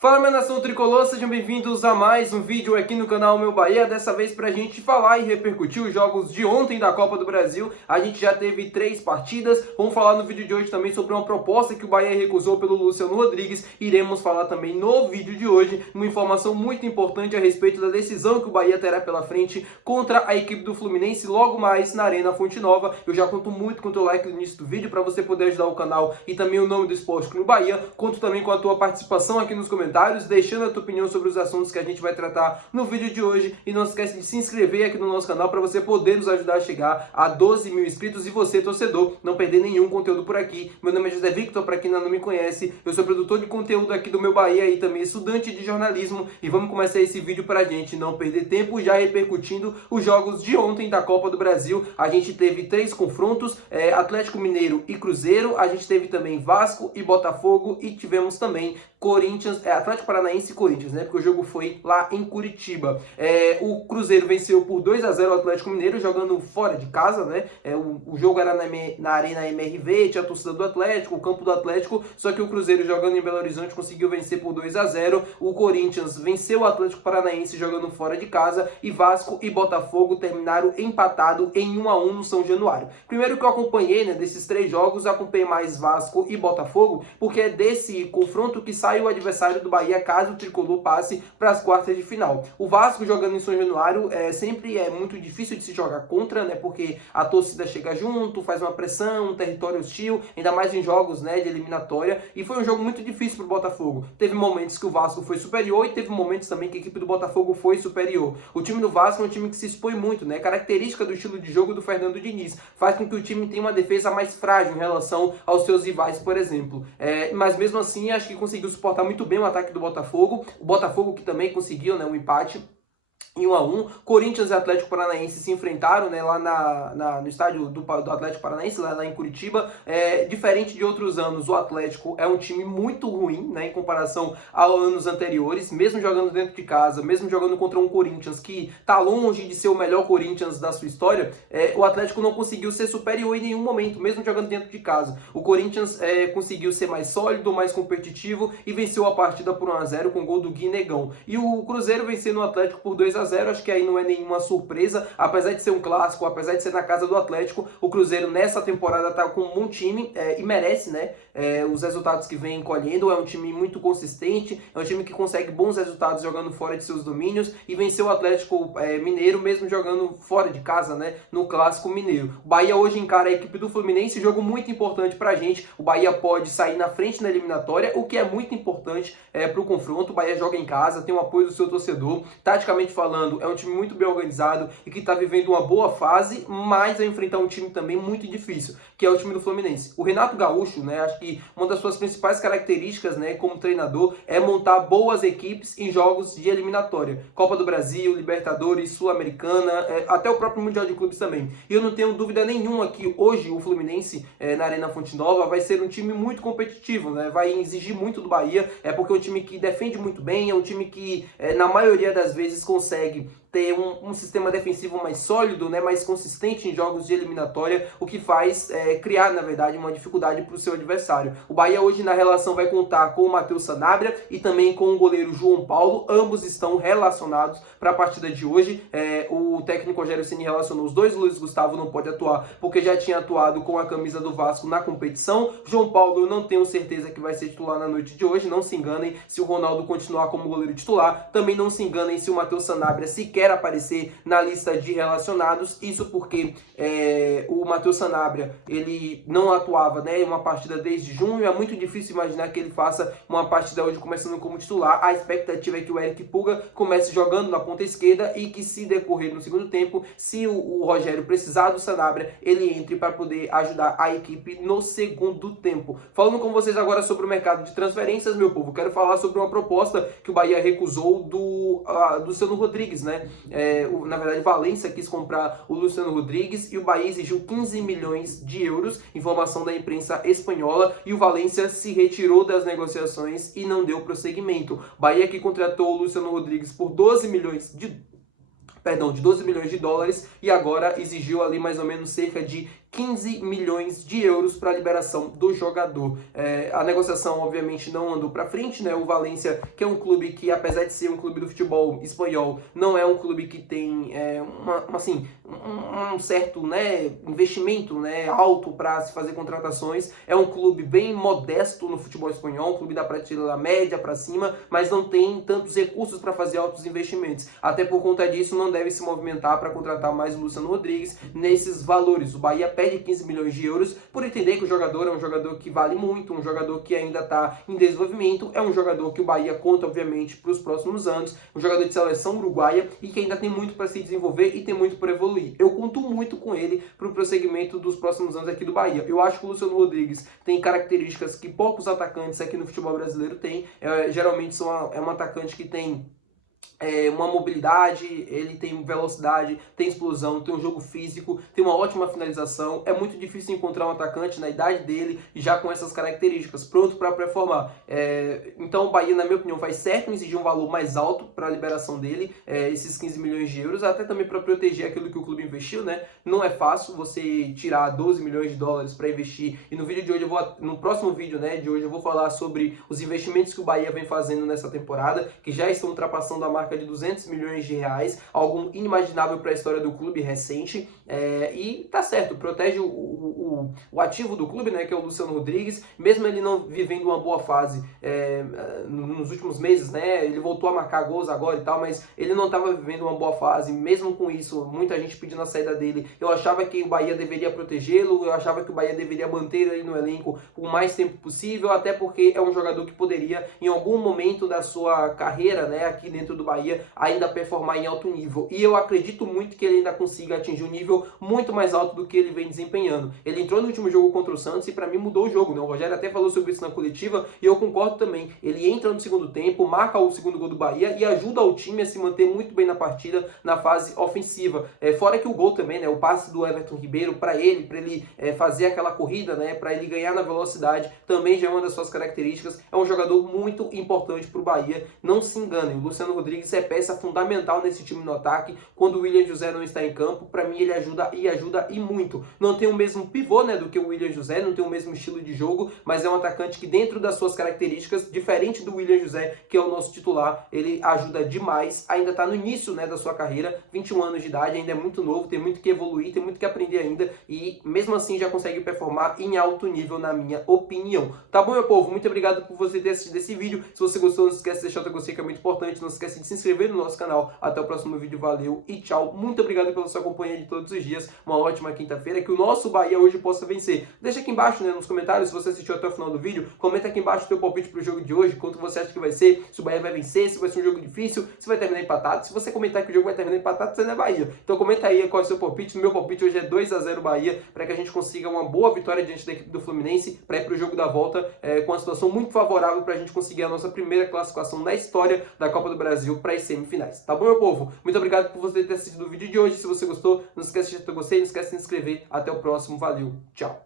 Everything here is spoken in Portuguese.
Fala, minha nação tricolor, sejam bem-vindos a mais um vídeo aqui no canal Meu Bahia, dessa vez pra gente falar e repercutir os jogos de ontem da Copa do Brasil. A gente já teve 3 partidas, vamos falar no vídeo de hoje também sobre uma proposta que o Bahia recusou pelo Luciano Rodrigues. Iremos falar também no vídeo de hoje uma informação muito importante a respeito da decisão que o Bahia terá pela frente contra a equipe do Fluminense logo mais na Arena Fonte Nova. Eu já conto muito com o teu like no início do vídeo para você poder ajudar o canal e também o nome do Esporte Clube Bahia. Conto também com a tua participação aqui nos comentários, deixando a tua opinião sobre os assuntos que a gente vai tratar no vídeo de hoje. E não esquece de se inscrever aqui no nosso canal para você poder nos ajudar a chegar a 12 mil inscritos e você, torcedor, não perder nenhum conteúdo por aqui. Meu nome é José Victor, para quem ainda não me conhece, eu sou produtor de conteúdo aqui do Meu Bahia e também estudante de jornalismo. E vamos começar esse vídeo para a gente não perder tempo, já repercutindo os jogos de ontem da Copa do Brasil. A gente teve 3 confrontos, Atlético Mineiro e Cruzeiro, a gente teve também Vasco e Botafogo e tivemos também Corinthians, Atlético Paranaense e Corinthians, né? Porque o jogo foi lá em Curitiba. O Cruzeiro venceu por 2-0 o Atlético Mineiro, jogando fora de casa, né? O jogo era na Arena MRV, tinha a torcida do Atlético, o campo do Atlético, só que o Cruzeiro jogando em Belo Horizonte conseguiu vencer por 2-0. O Corinthians venceu o Atlético Paranaense jogando fora de casa e Vasco e Botafogo terminaram empatado em 1-1 no São Januário. Primeiro que eu acompanhei, né, desses 3 jogos, eu acompanhei mais Vasco e Botafogo, porque é desse confronto que sai o adversário do Bahia caso o tricolor passe para as quartas de final. O Vasco jogando em São Januário sempre é muito difícil de se jogar contra, né? Porque a torcida chega junto, faz uma pressão, um território hostil, ainda mais em jogos, né, de eliminatória, e foi um jogo muito difícil para o Botafogo. Teve momentos que o Vasco foi superior e teve momentos também que a equipe do Botafogo foi superior. O time do Vasco é um time que se expõe muito, né? Característica do estilo de jogo do Fernando Diniz faz com que o time tenha uma defesa mais frágil em relação aos seus rivais, por exemplo. Mas mesmo assim, acho que conseguiu suportar muito bem o ataque do Botafogo. O Botafogo que também conseguiu, né, um empate em 1-1, Corinthians e Atlético Paranaense se enfrentaram, né, lá no estádio do Atlético Paranaense, lá em Curitiba. Diferente de outros anos, o Atlético é um time muito ruim, né, em comparação a anos anteriores, mesmo jogando dentro de casa, mesmo jogando contra um Corinthians que está longe de ser o melhor Corinthians da sua história. O Atlético não conseguiu ser superior em nenhum momento, mesmo jogando dentro de casa. O Corinthians conseguiu ser mais sólido, mais competitivo e venceu a partida por 1-0 com o gol do Gui Negão. E o Cruzeiro vencendo o Atlético por 2-0, acho que aí não é nenhuma surpresa, apesar de ser um clássico, apesar de ser na casa do Atlético. O Cruzeiro nessa temporada tá com um bom time e merece, né, os resultados que vem colhendo. É um time muito consistente, é um time que consegue bons resultados jogando fora de seus domínios e venceu o Atlético Mineiro mesmo jogando fora de casa, né, no Clássico Mineiro. O Bahia hoje encara a equipe do Fluminense, jogo muito importante pra gente. O Bahia pode sair na frente na eliminatória, o que é muito importante pro confronto. O Bahia joga em casa, tem o apoio do seu torcedor. Taticamente falando, é um time muito bem organizado e que está vivendo uma boa fase, mas vai enfrentar um time também muito difícil, que é o time do Fluminense. O Renato Gaúcho, né, acho que uma das suas principais características, né, como treinador é montar boas equipes em jogos de eliminatória. Copa do Brasil, Libertadores, Sul-Americana, até o próprio Mundial de Clubes também. E eu não tenho dúvida nenhuma que hoje o Fluminense, na Arena Fonte Nova, vai ser um time muito competitivo, né, vai exigir muito do Bahia, porque é um time que defende muito bem, é um time que, na maioria das vezes, consegue ter um sistema defensivo mais sólido, né, mais consistente em jogos de eliminatória, o que faz criar, na verdade, uma dificuldade para o seu adversário. O Bahia hoje na relação vai contar com o Matheus Sanabria e também com o goleiro João Paulo, ambos estão relacionados para a partida de hoje. O técnico Rogério Ceni relacionou os dois. Luiz Gustavo não pode atuar porque já tinha atuado com a camisa do Vasco na competição. João Paulo eu não tenho certeza que vai ser titular na noite de hoje, não se enganem se o Ronaldo continuar como goleiro titular, também não se enganem se o Matheus Sanabria sequer aparecer na lista de relacionados. Isso porque o Matheus Sanabria ele não atuava, né, em uma partida desde junho. É muito difícil imaginar que ele faça uma partida hoje começando como titular. A expectativa é que o Eric Puga comece jogando na ponta esquerda e que, se decorrer no segundo tempo, se o Rogério precisar do Sanabria, ele entre para poder ajudar a equipe no segundo tempo. Falando com vocês agora sobre o mercado de transferências, meu povo, quero falar sobre uma proposta que o Bahia recusou do Luciano Rodrigues, né? Na verdade, Valência quis comprar o Luciano Rodrigues e o Bahia exigiu 15 milhões de euros, informação da imprensa espanhola, e o Valência se retirou das negociações e não deu prosseguimento. O Bahia que contratou o Luciano Rodrigues por 12 milhões de dólares e agora exigiu ali mais ou menos cerca de 15 milhões de euros para a liberação do jogador. A negociação, obviamente, não andou para frente, né? O Valência, que é um clube que, apesar de ser um clube do futebol espanhol, não é um clube que tem um certo, né, investimento, né, alto para se fazer contratações. É um clube bem modesto no futebol espanhol, um clube da prateleira média para cima, mas não tem tantos recursos para fazer altos investimentos. Até por conta disso, não deve se movimentar para contratar mais o Luciano Rodrigues nesses valores. O Bahia pede 15 milhões de euros por entender que o jogador é um jogador que vale muito, um jogador que ainda está em desenvolvimento, é um jogador que o Bahia conta, obviamente, para os próximos anos, um jogador de seleção uruguaia e que ainda tem muito para se desenvolver e tem muito para evoluir. Eu conto muito com ele para o prosseguimento dos próximos anos aqui do Bahia. Eu acho que o Luciano Rodrigues tem características que poucos atacantes aqui no futebol brasileiro têm. Geralmente é um atacante que tem uma mobilidade, ele tem velocidade, tem explosão, tem um jogo físico, tem uma ótima finalização. É muito difícil encontrar um atacante na idade dele e já com essas características, pronto para performar. Então o Bahia, na minha opinião, faz certo em exigir um valor mais alto para a liberação dele, esses 15 milhões de euros, até também para proteger aquilo que o clube investiu, né? Não é fácil você tirar 12 milhões de dólares para investir, e no vídeo de hoje no próximo vídeo, né, de hoje eu vou falar sobre os investimentos que o Bahia vem fazendo nessa temporada, que já estão ultrapassando a marca de 200 milhões de reais, algo inimaginável para a história do clube recente, e tá certo, protege o ativo do clube, né, que é o Luciano Rodrigues, mesmo ele não vivendo uma boa fase nos últimos meses, né, ele voltou a marcar gols agora e tal, mas ele não estava vivendo uma boa fase. Mesmo com isso, muita gente pedindo a saída dele. Eu achava que o Bahia deveria protegê-lo, eu achava que o Bahia deveria manter ele no elenco o mais tempo possível, até porque é um jogador que poderia, em algum momento da sua carreira, né, aqui dentro do Bahia, ainda performar em alto nível. E eu acredito muito que ele ainda consiga atingir um nível muito mais alto do que ele vem desempenhando. Ele entrou no último jogo contra o Santos e para mim mudou o jogo, né? O Rogério até falou sobre isso na coletiva e eu concordo também. Ele entra no segundo tempo, marca o segundo gol do Bahia e ajuda o time a se manter muito bem na partida, na fase ofensiva. Fora que o gol também, né? O passe do Everton Ribeiro para ele fazer aquela corrida, né? Para ele ganhar na velocidade, também já é uma das suas características. É um jogador muito importante para o Bahia. Não se enganem, o Luciano Rodrigues é peça fundamental nesse time no ataque. Quando o William José não está em campo, para mim ele ajuda e muito. Não tem o mesmo pivô, né, do que o William José, não tem o mesmo estilo de jogo, mas é um atacante que dentro das suas características, diferente do William José, que é o nosso titular, ele ajuda demais. Ainda está no início, né, da sua carreira, 21 anos de idade, ainda é muito novo, tem muito que evoluir, tem muito que aprender ainda e mesmo assim já consegue performar em alto nível, na minha opinião. Tá bom, meu povo? Muito obrigado por você ter assistido esse vídeo. Se você gostou, não se esquece de deixar o teu gostei, que é muito importante. Não se esquece de se inscrever no nosso canal. Até o próximo vídeo, valeu e tchau. Muito obrigado pela sua companhia de todos os dias. Uma ótima quinta-feira, que o nosso Bahia hoje possa vencer. Deixa aqui embaixo, né, nos comentários, se você assistiu até o final do vídeo, comenta aqui embaixo o teu palpite pro jogo de hoje, quanto você acha que vai ser, se o Bahia vai vencer, se vai ser um jogo difícil, se vai terminar empatado. Se você comentar que o jogo vai terminar empatado, você não é Bahia. Então comenta aí qual é o seu palpite. O meu palpite hoje é 2-0 Bahia, para que a gente consiga uma boa vitória diante da equipe do Fluminense, para ir pro jogo da volta com uma situação muito favorável para a gente conseguir a nossa primeira classificação na história da Copa do Brasil para as semifinais. Tá bom, meu povo? Muito obrigado por você ter assistido o vídeo de hoje. Se você gostou, não esquece de deixar o teu gostei, não esquece de se inscrever. Até o próximo. Valeu. Tchau.